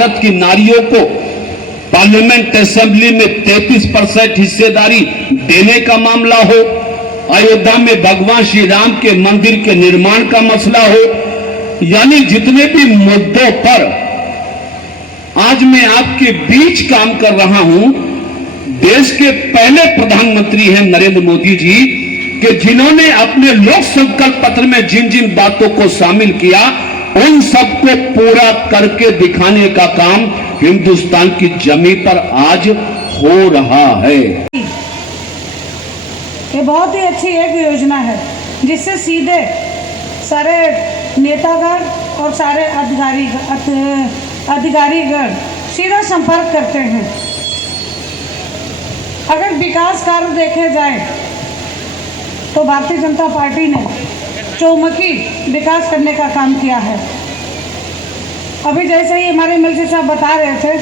भारत की नारियों को पार्लियामेंट असेंबली में 33% हिस्सेदारी देने का मामला हो, अयोध्या में भगवान श्री राम के मंदिर के निर्माण का मसला हो, यानी जितने भी मुद्दों पर आज मैं आपके बीच काम कर रहा हूं, देश के पहले प्रधानमंत्री हैं नरेंद्र मोदी जी कि जिन्होंने अपने लोक संकल्प पत्र में जिन जिन बातों को शामिल किया उन सबको पूरा करके दिखाने का काम हिंदुस्तान की जमीन पर आज हो रहा है। ये बहुत ही अच्छी एक योजना है जिससे सीधे सारे नेतागण और सारे अधिकारीगण सीधा संपर्क करते हैं। अगर विकास कार्य देखे जाए तो भारतीय जनता पार्टी ने चौमुखी विकास करने का काम किया है। अभी जैसे ही हमारे मंत्री साहब बता रहे थे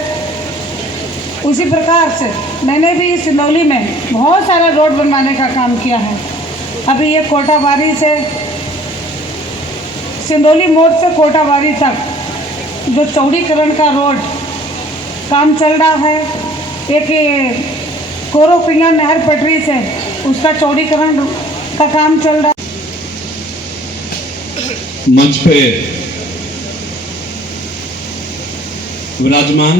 उसी प्रकार से मैंने भी सिंदौली में बहुत सारा रोड बनवाने का काम किया है। अभी ये कोटाबारी से सिंदौली मोड़ से कोटाबारी तक जो चौड़ीकरण का रोड काम चल रहा है, एक कोरोपिया नहर पटरी से उसका चौड़ीकरण का काम चल रहा है। मंच पे विराजमान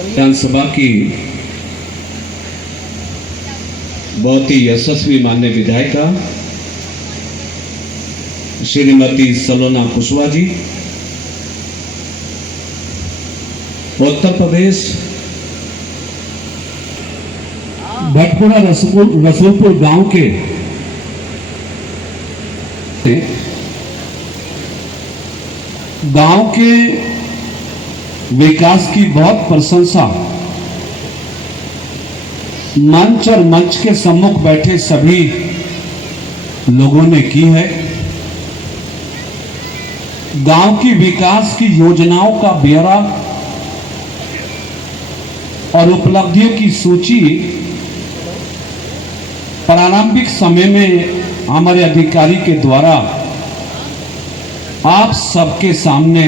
विधानसभा की बहुत ही यशस्वी माननीय विधायिका श्रीमती सलोना कुशवाहा जी, उत्तर प्रदेश भटपुरा रसूलपुर गांव के विकास की बहुत प्रशंसा मंच और मंच के सम्मुख बैठे सभी लोगों ने की है। गांव की विकास की योजनाओं का ब्यौरा और उपलब्धियों की सूची प्रारंभिक समय में हमारे अधिकारी के द्वारा आप सबके सामने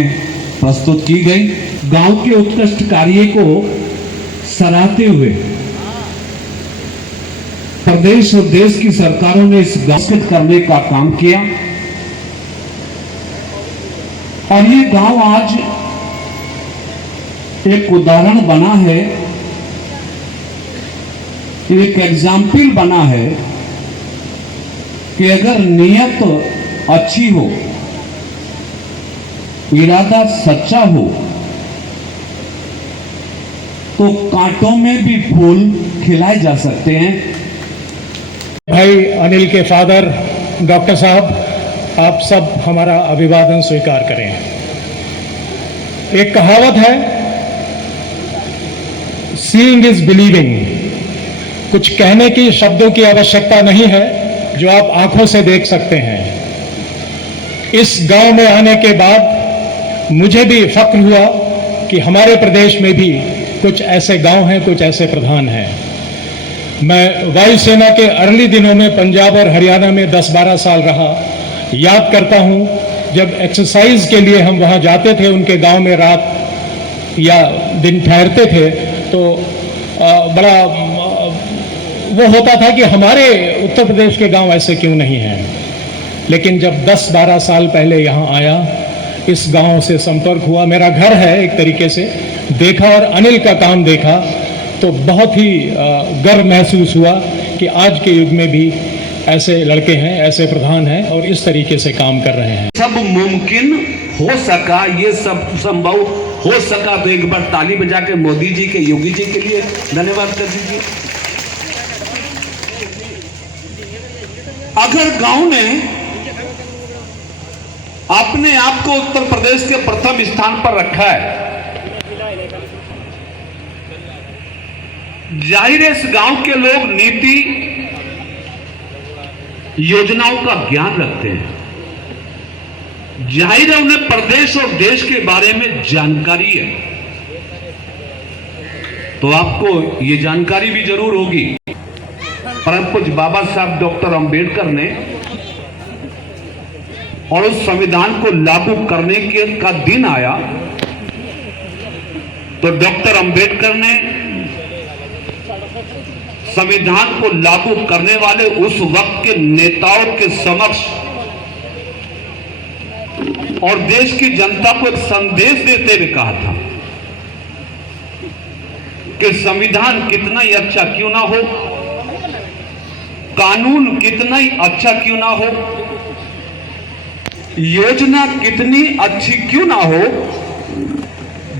प्रस्तुत की गई। गांव के उत्कृष्ट कार्य को सराहते हुए प्रदेश और देश की सरकारों ने इस विकसित करने का काम किया और ये गांव आज एक उदाहरण बना है, एक एग्जाम्पल बना है कि अगर नियत अच्छी हो, इरादा सच्चा हो तो कांटों में भी फूल खिलाए जा सकते हैं। भाई अनिल के फादर डॉक्टर साहब, आप सब हमारा अभिवादन स्वीकार करें। एक कहावत है, सीइंग इज बिलीविंग। कुछ कहने की, शब्दों की आवश्यकता नहीं है जो आप आंखों से देख सकते हैं। इस गांव में आने के बाद मुझे भी फक्र हुआ कि हमारे प्रदेश में भी कुछ ऐसे गांव हैं, कुछ ऐसे प्रधान हैं। मैं वायुसेना के अर्ली दिनों में पंजाब और हरियाणा में 10-12 साल रहा। याद करता हूं जब एक्सरसाइज के लिए हम वहां जाते थे, उनके गांव में रात या दिन ठहरते थे, तो बड़ा वो होता था कि हमारे उत्तर प्रदेश के गांव ऐसे क्यों नहीं हैं। लेकिन जब 10-12 साल पहले यहाँ आया, इस गांव से संपर्क हुआ, मेरा घर है एक तरीके से, देखा और अनिल का काम देखा, तो बहुत ही गर्व महसूस हुआ कि आज के युग में भी ऐसे लड़के हैं, ऐसे प्रधान हैं और इस तरीके से काम कर रहे हैं। सब मुमकिन हो सका, ये सब संभव हो सका, तो एक बार ताली बजा के मोदी जी के, योगी जी के लिए धन्यवाद कर दीजिए। अगर गांव ने अपने आप को उत्तर प्रदेश के प्रथम स्थान पर रखा है, जाहिर है इस गांव के लोग नीति योजनाओं का ज्ञान रखते हैं, जाहिर है उन्हें प्रदेश और देश के बारे में जानकारी है, तो आपको ये जानकारी भी जरूर होगी। परम पूज्य बाबा साहब डॉक्टर अंबेडकर ने और उस संविधान को लागू करने का दिन आया तो डॉक्टर अंबेडकर ने संविधान को लागू करने वाले उस वक्त के नेताओं के समक्ष और देश की जनता को एक संदेश देते हुए कहा था कि संविधान कितना ही अच्छा क्यों ना हो, कानून कितना ही अच्छा क्यों ना हो, योजना कितनी अच्छी क्यों ना हो,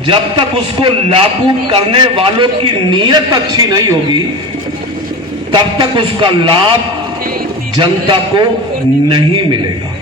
जब तक उसको लागू करने वालों की नीयत अच्छी नहीं होगी तब तक उसका लाभ जनता को नहीं मिलेगा।